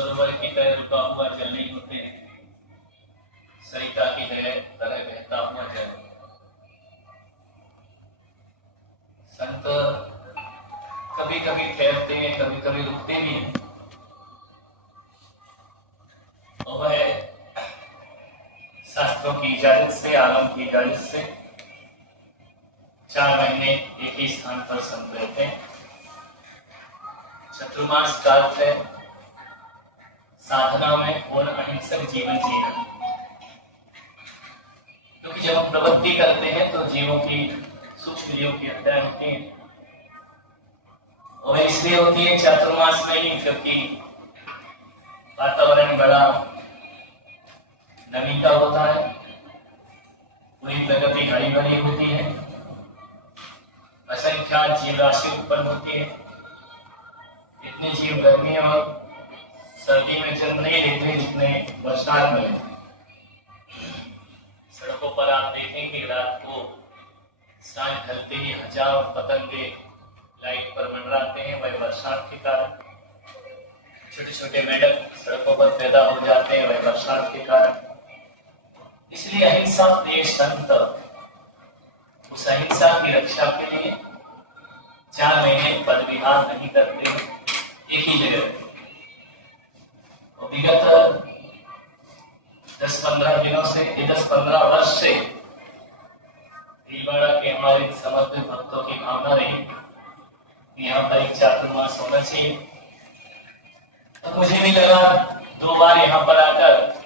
सरोवर की तरह रुका हुआ जल नहीं होते, सरिता की तरह बहता हुआ जल। संत कभी कभी ठहरते हैं, कभी कभी रुकते भी हैं, और वह शास्त्रों की इजाजत से, आलम की इजाजत से 4 महीने एक ही स्थान पर संत रहते हैं। चतुर्मास का अर्थ है साधना में पूर्ण अहिंसक जीवन जीना, क्योंकि जब हम प्रवृत्ति करते हैं तो जीवों की सूक्ष्म जीवों की हत्या होती है, और इसलिए होती है चातुर्मास में ही क्योंकि वातावरण बड़ा नमी का होता है, पूरी प्रगति हरी भरी होती है, असंख्यात जीव राशि उत्पन्न होती है। इतने जीव गर्मी और सर्दी में जन्म नहीं लेते जितने बरसात में लेते। सड़कों पर आप देखेंगे रात को सांझ ढलते ही हजारों पतंगे लाइट पर मंडराते हैं, वह बरसात के कारण। छोटे छोटे मेढक सड़कों पर पैदा हो जाते हैं, वह बरसात के कारण। इसलिए अहिंसा प्रिय संत उस अहिंसा की रक्षा के लिए 4 महीने पद विहार नहीं करते, एक ही जगह। और विगत 10-15 दिनों से, 10-15 वर्ष से भीलवाड़ा के हमारे समर्पित भक्तों की भावना रही कि यहाँ पर एक चातुर्मास होना चाहिए। तो मुझे भी लगा 2 बार यहाँ पर आकर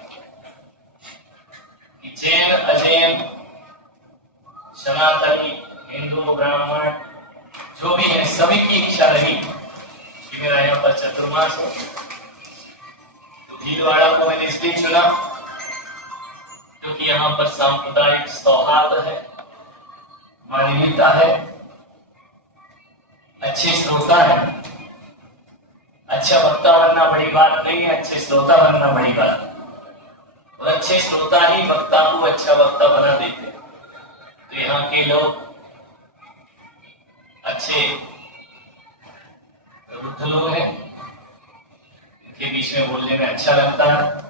जैन, अजैन, सनातनी, हिंदू, ब्राह्मण जो भी है, सभी की इच्छा रही कि मेरा यहाँ पर चतुर्मास हो। तो भीलवाड़ा को मैंने इसलिए चुना क्योंकि यहाँ पर सांप्रदायिक सौहार्द है, मानवीयता है, अच्छे श्रोता है। अच्छा वक्ता बनना बड़ी बात नहीं है, अच्छे श्रोता बनना बड़ी बात है, और अच्छे श्रोता ही वक्ता को अच्छा वक्ता बना देते। तो यहाँ के लोग अच्छे प्रबुद्ध लोग हैं, इनके बीच में बोलने में अच्छा लगता है।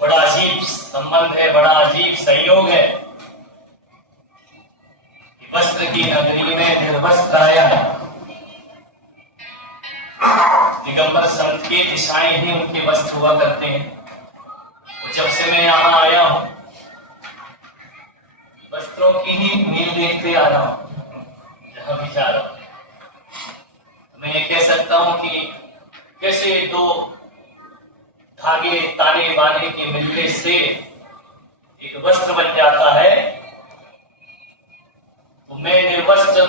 बड़ा अजीब संबंध है, बड़ा अजीब संयोग है। वस्त्र की नगरी में निर्वस्त्र आया, दिगंबर संत के दिशाएं ही उनके वस्त्र हुआ करते हैं। जब से मैं यहाँ आया हूं, वस्त्रों की ही मील देखते आ रहा हूं, जहां भी जा रहा हूं। मैं ये कह सकता हूं कि कैसे 2 धागे ताने बाने के मिलने से एक वस्त्र बन जाता है। तो मैं निर्वस्त्र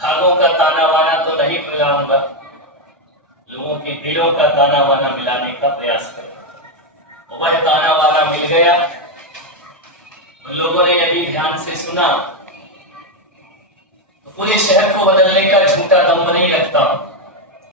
धागों का ताना बाना तो नहीं मिलाऊंगा, लोगों के दिलों का ताना बाना मिलाने का प्रयास करूंगा। वह ताना वाना मिल गया, लोगों ने यदि ध्यान से सुना तो पूरे शहर को बदलने का झूठा दम नहीं रखता।